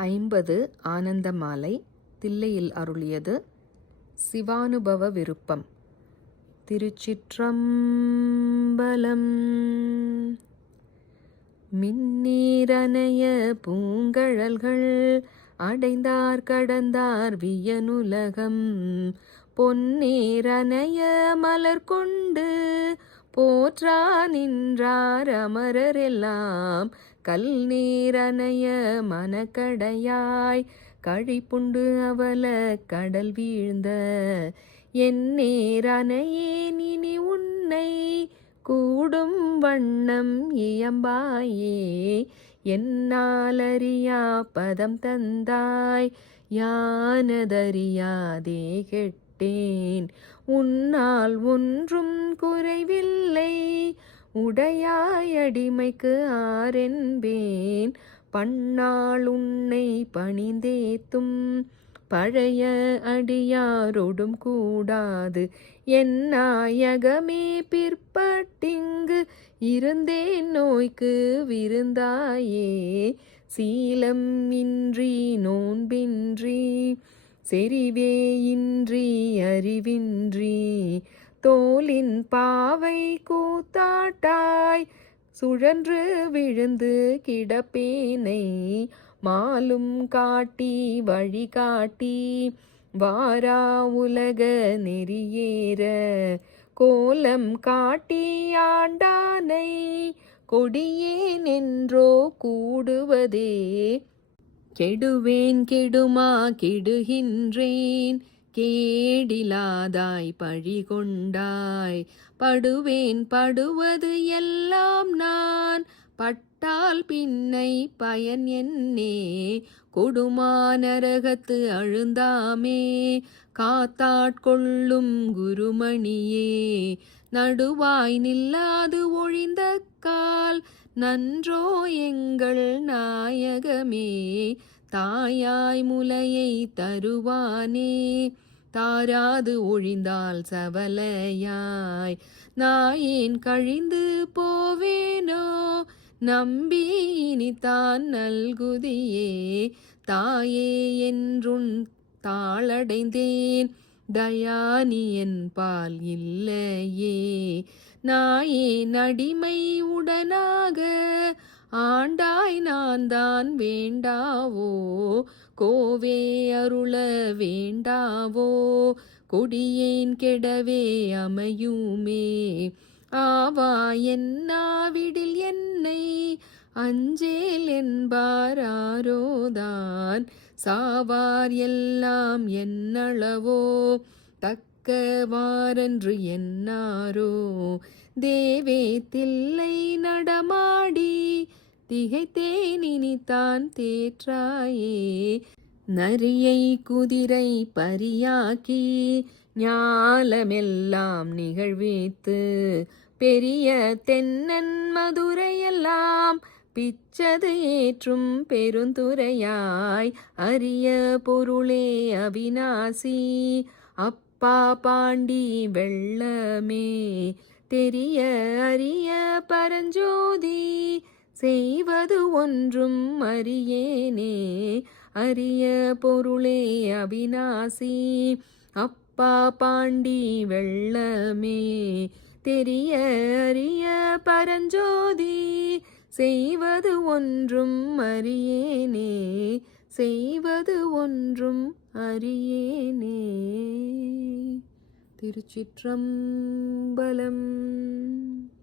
50 ஆனந்தமாலை தில்லையில் அருளியது. சிவானுபவ விருப்பம். திருச்சிற்றம்பலம். மின்னீரனைய பூங்கழல்கள் அடைந்தார் கடந்தார் வியனுலகம். பொன்னீரனைய மலர் கொண்டு போற்றா நின்றார் அமரரெல்லாம். கல் நீரனைய மனக்கடையாய் கழிப்புண்டு அவல கடல் வீழ்ந்த. என் நேரனையேன் இனி உன்னை கூடும் வண்ணம் இயம்பாயே. என்னாலறியா பதம் தந்தாய் யானதறியாதே கெட்டேன். உன்னால் ஒன்றும் குறைவில்லை உடையாய் அடிமைக்கு ஆரென்பேன். பன்னாள் உன்னை பணிந்தேத்தும் பழைய அடியாரோடும் கூடாது. என் நாயகமே பிற்பட்டிங்கு இருந்தேன் நோய்க்கு விருந்தாயே. சீலம் இன்றி நோன்பின்றி செறிவே இன்றி அறிவின்றி தோலின் பாவை கூத்தாட்டாய் சுழன்று விழுந்து கிடப்பேனை. மாலும் காட்டி வழி காட்டி வாரா உலக நெறியேற கோலம் காட்டி ஆண்டானை கொடியேன் என்றோ கூடுவதே. கெடுவேன் கெடுமா கெடுகின்றேன் கேடிலாதாய் பழி கொண்டாய். படுவேன் படுவது எல்லாம் நான் பட்டால் பின்னை பயன் என்னே. கொடுமா நரகத்து அழுந்தாமே காத்தாட்கொள்ளும் குருமணியே. நடுவாய் நில்லாது ஒழிந்த கால் நன்றோ எங்கள் நாயகமே. தாயாய் முலையை தருவானே தாராது ஒழிந்தால் சவலையாய். நாயேன் கழிந்து போவேனோ நம்பி இனித்தான் நல்குதியே. தாயே என்றுன் தாளடைந்தேன் தயானி என் பால் இல்லையே. நாயேன் அடிமை உடனாக ஆண்டாய் நான் தான் வேண்டாவோ. கோவே அருள வேண்டாவோ கொடியேன் கெடவே அமையுமே. ஆவா என்னாவிடில் என்னை அஞ்சேல் என்பார் ஆரோதான். சாவார் எல்லாம் என்னளவோ தக்கவாரென்று என்னாரோ. தேவே தில்லை நடமாடி திகைத்தேன் இனித்தான் தேற்றாயே. நரியை குதிரை பரியாக்கி ஞாலமெல்லாம் நிகழ்வித்து பெரிய தென்னன் மதுரையெல்லாம் பிச்சது ஏற்றும் பெருந்துரையாய். அரிய பொருளே அவிநாசி அப்பா பாண்டி வெள்ளமே. தெரிய அரிய பரஞ்சோதி செய்வது ஒன்றும் அறியேனே. அரிய பொருளே அவிநாசி அப்பா பாண்டி வெள்ளமே. தெரிய அரிய பரஞ்சோதி செய்வது ஒன்றும் அறியேனே. செய்வது ஒன்றும் அறியேனே. திருச்சிற்றம்பலம்.